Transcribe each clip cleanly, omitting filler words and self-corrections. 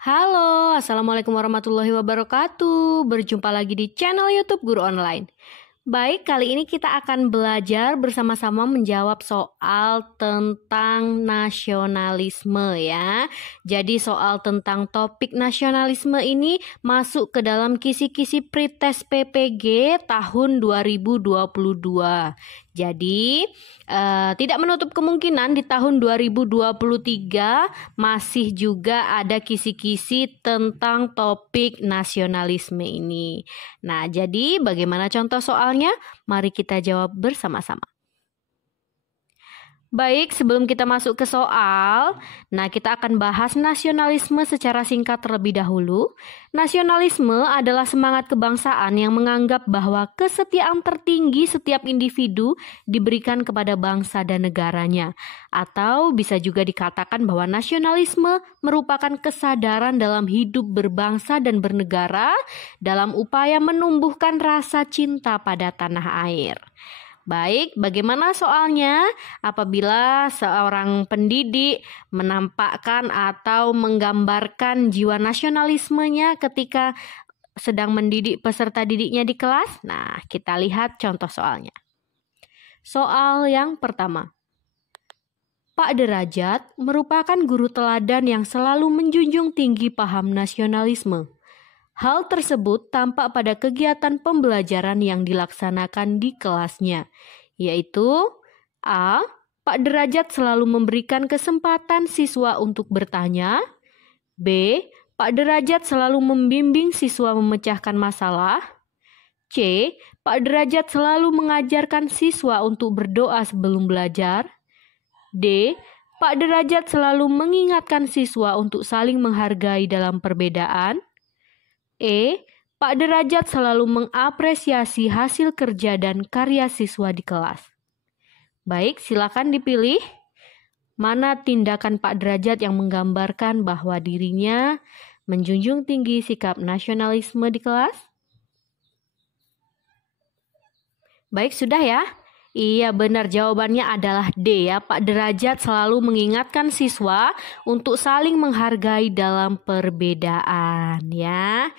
Halo, Assalamualaikum warahmatullahi wabarakatuh. Berjumpa lagi di channel YouTube Guru Online. Baik, kali ini kita akan belajar bersama-sama menjawab soal tentang nasionalisme ya. Jadi soal tentang topik nasionalisme ini masuk ke dalam kisi-kisi pretest PPG tahun 2022. Jadi tidak menutup kemungkinan di tahun 2023 masih juga ada kisi-kisi tentang topik nasionalisme ini. Nah, jadi bagaimana contoh soalnya? Mari kita jawab bersama-sama. Baik, sebelum kita masuk ke soal, nah kita akan bahas nasionalisme secara singkat terlebih dahulu. Nasionalisme adalah semangat kebangsaan yang menganggap bahwa kesetiaan tertinggi setiap individu diberikan kepada bangsa dan negaranya. Atau bisa juga dikatakan bahwa nasionalisme merupakan kesadaran dalam hidup berbangsa dan bernegara dalam upaya menumbuhkan rasa cinta pada tanah air. Baik, bagaimana soalnya? Apabila seorang pendidik menampakkan atau menggambarkan jiwa nasionalismenya ketika sedang mendidik peserta didiknya di kelas? Nah, kita lihat contoh soalnya. Soal yang pertama. Pak Derajat merupakan guru teladan yang selalu menjunjung tinggi paham nasionalisme. Hal tersebut tampak pada kegiatan pembelajaran yang dilaksanakan di kelasnya, yaitu A. Pak Derajat selalu memberikan kesempatan siswa untuk bertanya. B. Pak Derajat selalu membimbing siswa memecahkan masalah. C. Pak Derajat selalu mengajarkan siswa untuk berdoa sebelum belajar. D. Pak Derajat selalu mengingatkan siswa untuk saling menghargai dalam perbedaan. E. Pak Derajat selalu mengapresiasi hasil kerja dan karya siswa di kelas. Baik, silakan dipilih mana tindakan Pak Derajat yang menggambarkan bahwa dirinya menjunjung tinggi sikap nasionalisme di kelas. Baik, sudah ya? Iya, benar, jawabannya adalah D ya. Pak Derajat selalu mengingatkan siswa untuk saling menghargai dalam perbedaan ya.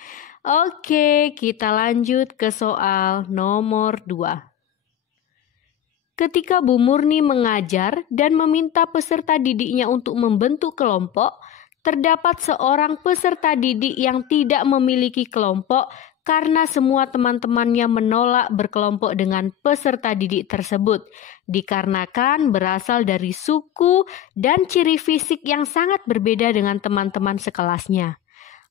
Oke, kita lanjut ke soal nomor 2. Ketika Bu Murni mengajar dan meminta peserta didiknya untuk membentuk kelompok, terdapat seorang peserta didik yang tidak memiliki kelompok karena semua teman-temannya menolak berkelompok dengan peserta didik tersebut, dikarenakan berasal dari suku dan ciri fisik yang sangat berbeda dengan teman-teman sekelasnya.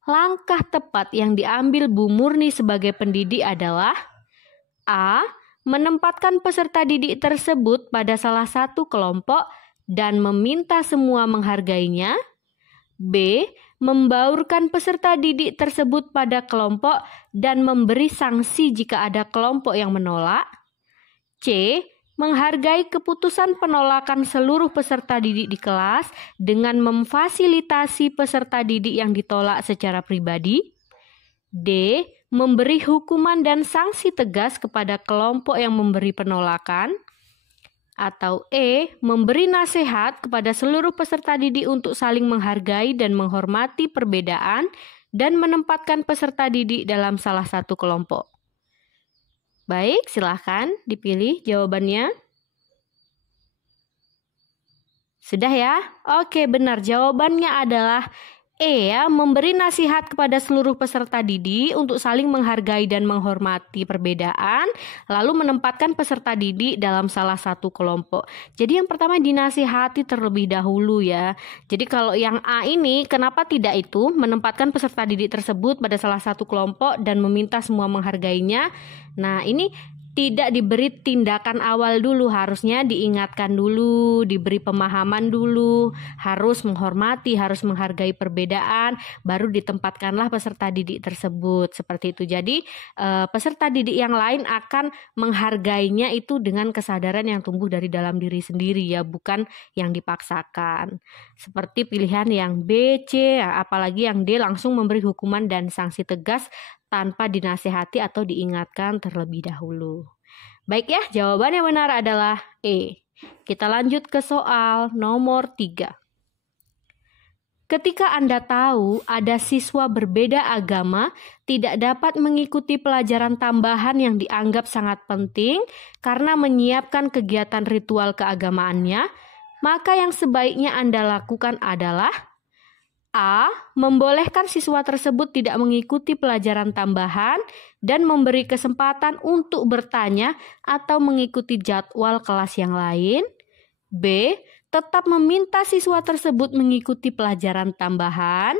Langkah tepat yang diambil Bu Murni sebagai pendidik adalah A. Menempatkan peserta didik tersebut pada salah satu kelompok dan meminta semua menghargainya. B. Membaurkan peserta didik tersebut pada kelompok dan memberi sanksi jika ada kelompok yang menolak. C. Menghargai keputusan penolakan seluruh peserta didik di kelas dengan memfasilitasi peserta didik yang ditolak secara pribadi. D. Memberi hukuman dan sanksi tegas kepada kelompok yang memberi penolakan. Atau E. Memberi nasihat kepada seluruh peserta didik untuk saling menghargai dan menghormati perbedaan dan menempatkan peserta didik dalam salah satu kelompok. Baik, silahkan dipilih jawabannya. Sudah ya? Oke, benar. Jawabannya adalah E ya, memberi nasihat kepada seluruh peserta didik untuk saling menghargai dan menghormati perbedaan, lalu menempatkan peserta didik dalam salah satu kelompok. Jadi yang pertama dinasihati terlebih dahulu ya. Jadi kalau yang A ini, kenapa tidak itu? Menempatkan peserta didik tersebut pada salah satu kelompok dan meminta semua menghargainya. Nah, ini tidak diberi tindakan awal dulu, harusnya diingatkan dulu, diberi pemahaman dulu, harus menghormati, harus menghargai perbedaan, baru ditempatkanlah peserta didik tersebut, seperti itu. Jadi peserta didik yang lain akan menghargainya itu dengan kesadaran yang tumbuh dari dalam diri sendiri ya, bukan yang dipaksakan. Seperti pilihan yang B, C, apalagi yang D langsung memberi hukuman dan sanksi tegas tanpa dinasehati atau diingatkan terlebih dahulu. Baik ya, jawaban yang benar adalah E. Kita lanjut ke soal nomor 3. Ketika Anda tahu ada siswa berbeda agama tidak dapat mengikuti pelajaran tambahan yang dianggap sangat penting karena menyiapkan kegiatan ritual keagamaannya, maka yang sebaiknya Anda lakukan adalah A. Membolehkan siswa tersebut tidak mengikuti pelajaran tambahan dan memberi kesempatan untuk bertanya atau mengikuti jadwal kelas yang lain. B. Tetap meminta siswa tersebut mengikuti pelajaran tambahan.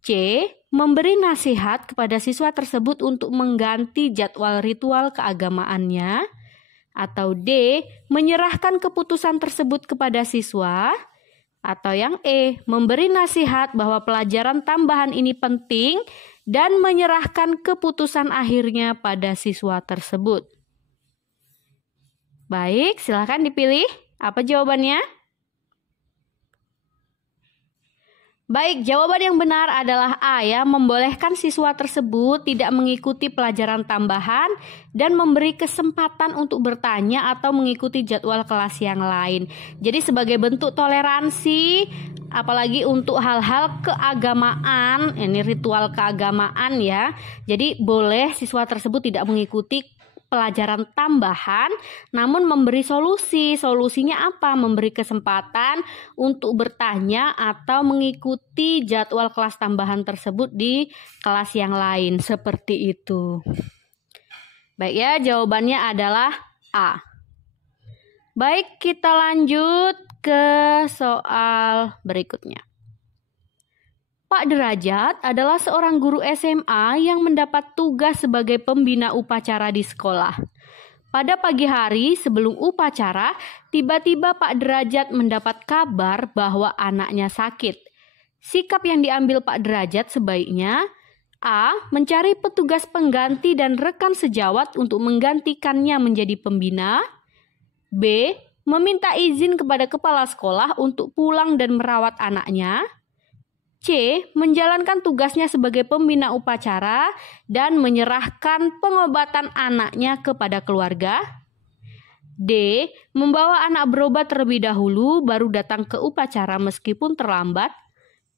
C. Memberi nasihat kepada siswa tersebut untuk mengganti jadwal ritual keagamaannya. Atau D. Menyerahkan keputusan tersebut kepada siswa. Atau yang E. Memberi nasihat bahwa pelajaran tambahan ini penting dan menyerahkan keputusan akhirnya pada siswa tersebut. Baik, silakan dipilih. Apa jawabannya? Baik, jawaban yang benar adalah A ya, membolehkan siswa tersebut tidak mengikuti pelajaran tambahan dan memberi kesempatan untuk bertanya atau mengikuti jadwal kelas yang lain. Jadi sebagai bentuk toleransi, apalagi untuk hal-hal keagamaan, ini ritual keagamaan ya. Jadi boleh siswa tersebut tidak mengikuti pelajaran tambahan, namun memberi solusi. Solusinya apa? Memberi kesempatan untuk bertanya atau mengikuti jadwal kelas tambahan tersebut di kelas yang lain. Seperti itu. Baik ya, jawabannya adalah A. Baik, kita lanjut ke soal berikutnya. Pak Derajat adalah seorang guru SMA yang mendapat tugas sebagai pembina upacara di sekolah. Pada pagi hari sebelum upacara, tiba-tiba Pak Derajat mendapat kabar bahwa anaknya sakit. Sikap yang diambil Pak Derajat sebaiknya A. Mencari petugas pengganti dan rekan sejawat untuk menggantikannya menjadi pembina. B. Meminta izin kepada kepala sekolah untuk pulang dan merawat anaknya. C. Menjalankan tugasnya sebagai pembina upacara dan menyerahkan pengobatan anaknya kepada keluarga. D. Membawa anak berobat terlebih dahulu baru datang ke upacara meskipun terlambat.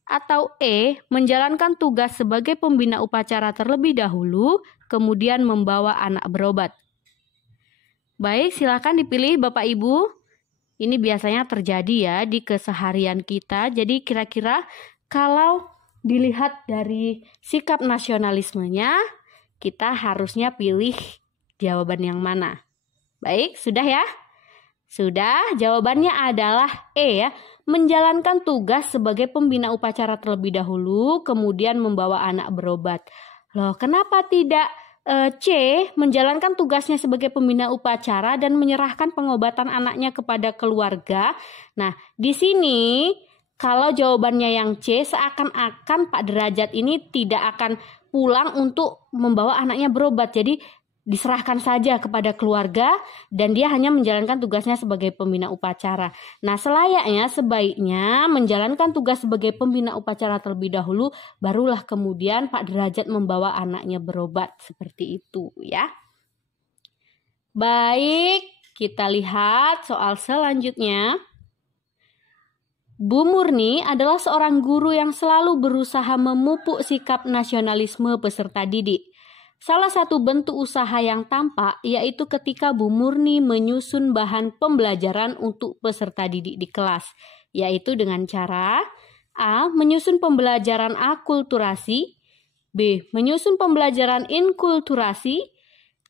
Atau E. Menjalankan tugas sebagai pembina upacara terlebih dahulu kemudian membawa anak berobat. Baik, silakan dipilih Bapak Ibu. Ini biasanya terjadi ya di keseharian kita. Jadi kira-kira kalau dilihat dari sikap nasionalismenya, kita harusnya pilih jawaban yang mana? Baik, sudah ya? Sudah, jawabannya adalah E ya. Menjalankan tugas sebagai pembina upacara terlebih dahulu, kemudian membawa anak berobat. Loh, kenapa tidak C. Menjalankan tugasnya sebagai pembina upacara dan menyerahkan pengobatan anaknya kepada keluarga? Nah, di sini kalau jawabannya yang C, seakan-akan Pak Derajat ini tidak akan pulang untuk membawa anaknya berobat. Jadi diserahkan saja kepada keluarga dan dia hanya menjalankan tugasnya sebagai pembina upacara. Nah, sebaiknya menjalankan tugas sebagai pembina upacara terlebih dahulu, barulah kemudian Pak Derajat membawa anaknya berobat. Seperti itu ya. Baik, kita lihat soal selanjutnya. Bu Murni adalah seorang guru yang selalu berusaha memupuk sikap nasionalisme peserta didik. Salah satu bentuk usaha yang tampak yaitu ketika Bu Murni menyusun bahan pembelajaran untuk peserta didik di kelas, yaitu dengan cara A. Menyusun pembelajaran akulturasi, B. Menyusun pembelajaran inkulturasi,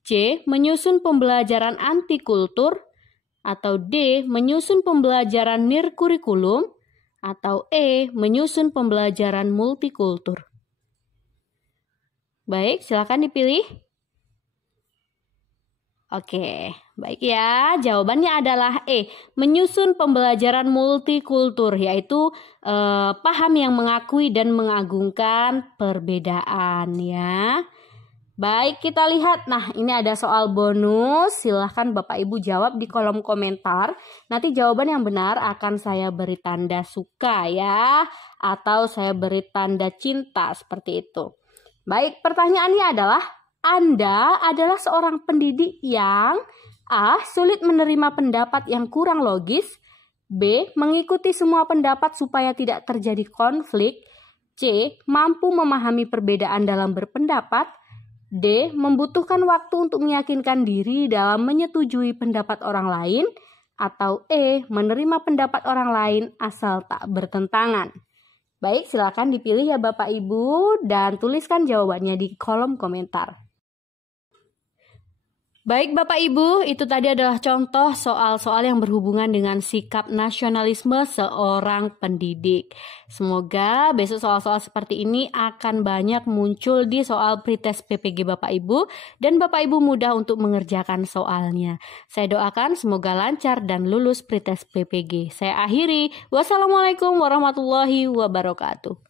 C. Menyusun pembelajaran antikultur, atau D. Menyusun pembelajaran nirkurikulum, atau E. Menyusun pembelajaran multikultur. Baik, silakan dipilih. Oke, baik ya. Jawabannya adalah E. Menyusun pembelajaran multikultur, yaitu paham yang mengakui dan mengagungkan perbedaan ya. Baik, kita lihat. Nah, ini ada soal bonus. Silahkan Bapak Ibu jawab di kolom komentar. Nanti jawaban yang benar akan saya beri tanda suka ya. Atau saya beri tanda cinta seperti itu. Baik, pertanyaannya adalah, Anda adalah seorang pendidik yang A. Sulit menerima pendapat yang kurang logis, B. Mengikuti semua pendapat supaya tidak terjadi konflik. C. Mampu memahami perbedaan dalam berpendapat. D. Membutuhkan waktu untuk meyakinkan diri dalam menyetujui pendapat orang lain. Atau E. Menerima pendapat orang lain asal tak bertentangan. Baik, silakan dipilih ya Bapak Ibu dan tuliskan jawabannya di kolom komentar. Baik Bapak Ibu, itu tadi adalah contoh soal-soal yang berhubungan dengan sikap nasionalisme seorang pendidik. Semoga besok soal-soal seperti ini akan banyak muncul di soal pretest PPG Bapak Ibu dan Bapak Ibu mudah untuk mengerjakan soalnya. Saya doakan semoga lancar dan lulus pretest PPG. Saya akhiri. Wassalamualaikum warahmatullahi wabarakatuh.